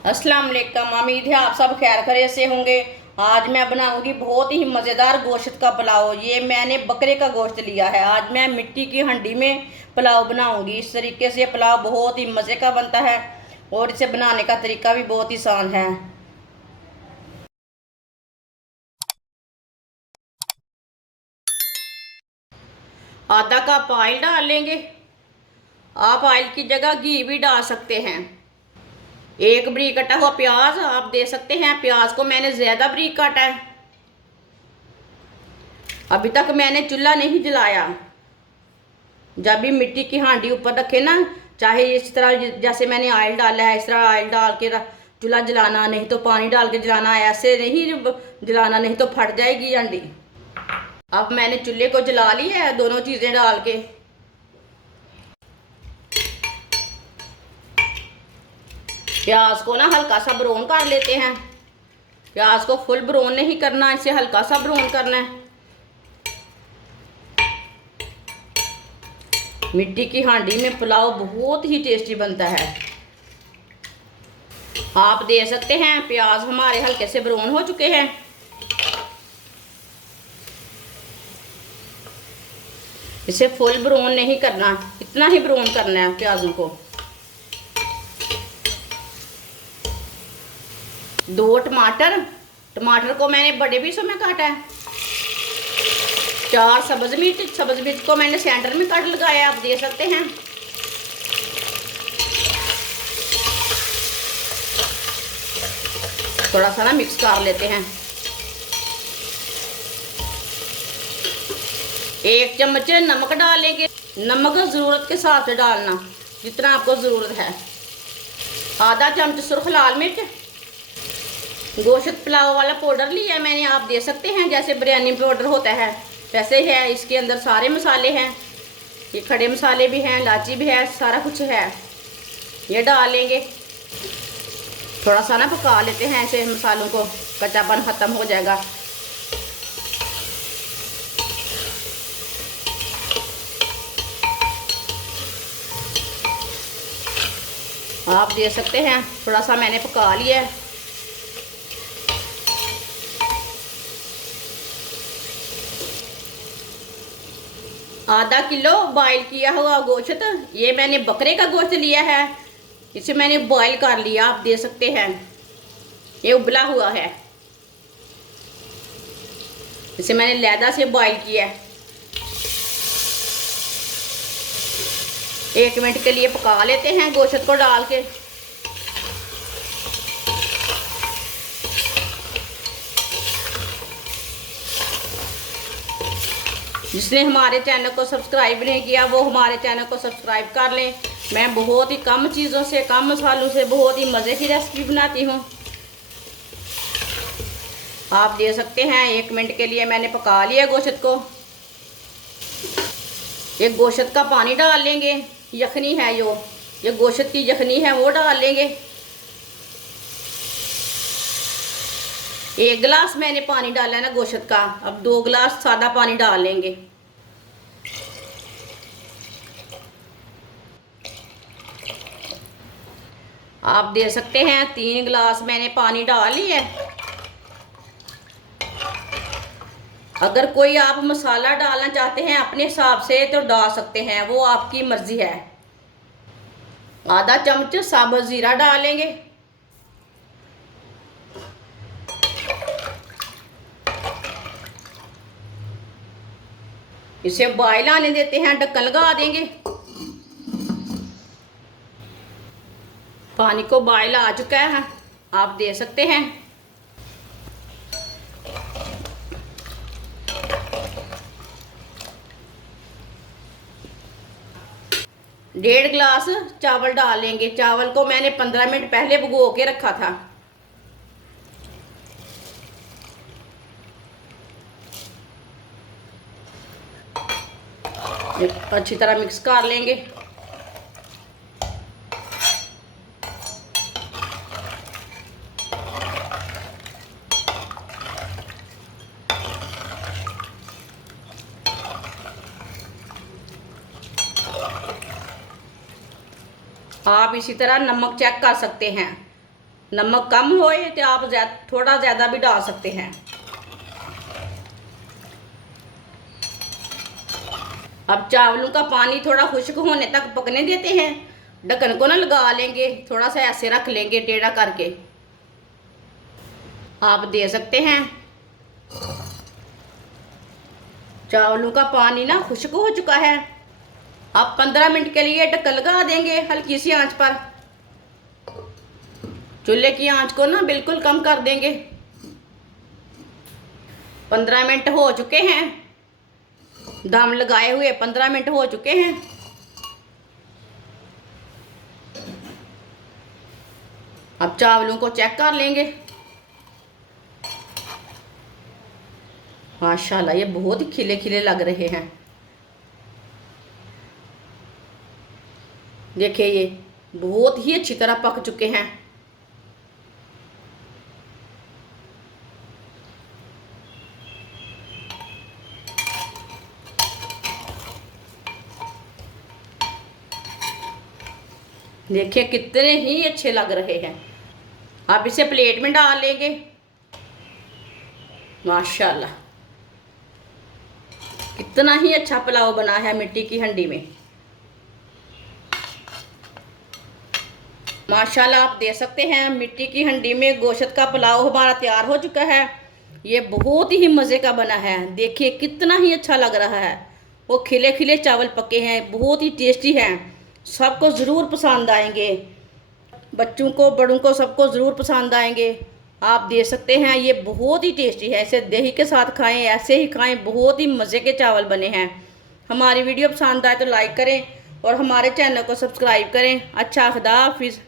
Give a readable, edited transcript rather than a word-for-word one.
अस्सलाम वालेकुम। उम्मीद है आप सब खैर खैरियत से होंगे। आज मैं बनाऊंगी बहुत ही मज़ेदार गोश्त का पुलाव। ये मैंने बकरे का गोश्त लिया है। आज मैं मिट्टी की हांडी में पुलाव बनाऊंगी। इस तरीके से पुलाव बहुत ही मज़े का बनता है और इसे बनाने का तरीका भी बहुत ही आसान है। आधा कप ऑयल डाल लेंगे। आप ऑयल की जगह घी भी डाल सकते हैं। एक बारीक कटा हुआ प्याज आप दे सकते हैं। प्याज को मैंने ज़्यादा बारीक काटा है। अभी तक मैंने चूल्हा नहीं जलाया। जब भी मिट्टी की हांडी ऊपर रखे ना, चाहे इस तरह जैसे मैंने ऑयल डाला है, इस तरह ऑयल डाल के चूल्हा जलाना, नहीं तो पानी डाल के जलाना। ऐसे नहीं जलाना, नहीं तो फट जाएगी हांडी। अब मैंने चूल्हे को जला लिया है दोनों चीज़ें डाल के। प्याज को ना हल्का सा ब्राउन कर लेते हैं। प्याज को फुल ब्राउन नहीं करना, इसे हल्का सा ब्राउन करना है। मिट्टी की हांडी में पुलाव बहुत ही टेस्टी बनता है। आप दे सकते हैं प्याज हमारे हल्के से ब्राउन हो चुके हैं। इसे फुल ब्राउन नहीं करना, इतना ही ब्राउन करना है प्याजों को। 2 टमाटर, टमाटर को मैंने बड़े पीसों में काटा है। 4 सब्ज मिर्च को मैंने सेंटर में काट लगाया, आप दे सकते हैं। थोड़ा सा ना मिक्स कर लेते हैं। 1 चम्मच नमक डालेंगे। नमक ज़रूरत के हिसाब से डालना, जितना आपको ज़रूरत है। आधा चम्मच सुर्ख लाल मिर्च। गोश्त पुलाव वाला पाउडर लिया है मैंने, आप दे सकते हैं। जैसे बिरयानी पाउडर होता है वैसे है। इसके अंदर सारे मसाले हैं, ये खड़े मसाले भी हैं, इलायची भी है, सारा कुछ है। ये डालेंगे। थोड़ा सा ना पका लेते हैं ऐसे मसालों को, कच्चापन ख़त्म हो जाएगा। आप दे सकते हैं। थोड़ा सा मैंने पका लिया है। आधा किलो बॉयल किया हुआ गोश्त, ये मैंने बकरे का गोश्त लिया है। इसे मैंने बॉयल कर लिया, आप दे सकते हैं। ये उबला हुआ है, इसे मैंने लैदा से बॉयल किया है। 1 मिनट के लिए पका लेते हैं गोश्त को डाल के। जिसने हमारे चैनल को सब्सक्राइब नहीं किया वो हमारे चैनल को सब्सक्राइब कर लें। मैं बहुत ही कम चीज़ों से, कम मसालों से बहुत ही मज़े की रेसिपी बनाती हूँ। आप दे सकते हैं। 1 मिनट के लिए मैंने पका लिया गोश्त को। एक गोश्त का पानी डाल लेंगे, यखनी है ये गोश्त की यखनी है, वो डाल लेंगे। 1 गिलास मैंने पानी डाला है ना गोश्त का। अब 2 गिलास सादा पानी डाल लेंगे। आप दे सकते हैं। 3 गिलास मैंने पानी डाल लिया है। अगर कोई आप मसाला डालना चाहते हैं अपने हिसाब से तो डाल सकते हैं, वो आपकी मर्जी है। आधा चम्मच साबुत ज़ीरा डालेंगे। इसे बॉयल आने देते हैं, ढक्कन लगा देंगे। पानी को बॉयल आ चुका है, आप दे सकते हैं। डेढ़ गिलास चावल डाल लेंगे। चावल को मैंने 15 मिनट पहले भिगो के रखा था। अच्छी तरह मिक्स कर लेंगे। आप इसी तरह नमक चेक कर सकते हैं। नमक कम होए तो आप थोड़ा ज़्यादा भी डाल सकते हैं। अब चावलों का पानी थोड़ा खुश्क होने तक पकने देते हैं। ढक्कन को ना लगा लेंगे, थोड़ा सा ऐसे रख लेंगे टेढ़ा करके। आप दे सकते हैं। चावलों का पानी ना खुश्क हो चुका है। अब 15 मिनट के लिए ढक्कन लगा देंगे हल्की सी आंच पर। चूल्हे की आंच को ना बिल्कुल कम कर देंगे। 15 मिनट हो चुके हैं, दम लगाए हुए 15 मिनट हो चुके हैं। अब चावलों को चेक कर लेंगे। माशाल्लाह ये बहुत ही खिले खिले लग रहे हैं। देखिए ये बहुत ही अच्छी तरह पक चुके हैं। देखिए कितने ही अच्छे लग रहे हैं। आप इसे प्लेट में डाल लेंगे। माशाल्लाह कितना ही अच्छा पुलाव बना है मिट्टी की हंडी में। माशाल्लाह आप देख सकते हैं मिट्टी की हंडी में गोश्त का पुलाव हमारा तैयार हो चुका है। ये बहुत ही मज़े का बना है। देखिए कितना ही अच्छा लग रहा है। वो खिले खिले चावल पके हैं, बहुत ही टेस्टी हैं। सबको ज़रूर पसंद आएंगे। बच्चों को बड़ों को सबको ज़रूर पसंद आएंगे। आप देख सकते हैं ये बहुत ही टेस्टी है। इसे दही के साथ खाएं, ऐसे ही खाएं, बहुत ही मज़े के चावल बने हैं। हमारी वीडियो पसंद आए तो लाइक करें और हमारे चैनल को सब्सक्राइब करें। अच्छा, खुदा हाफिज़।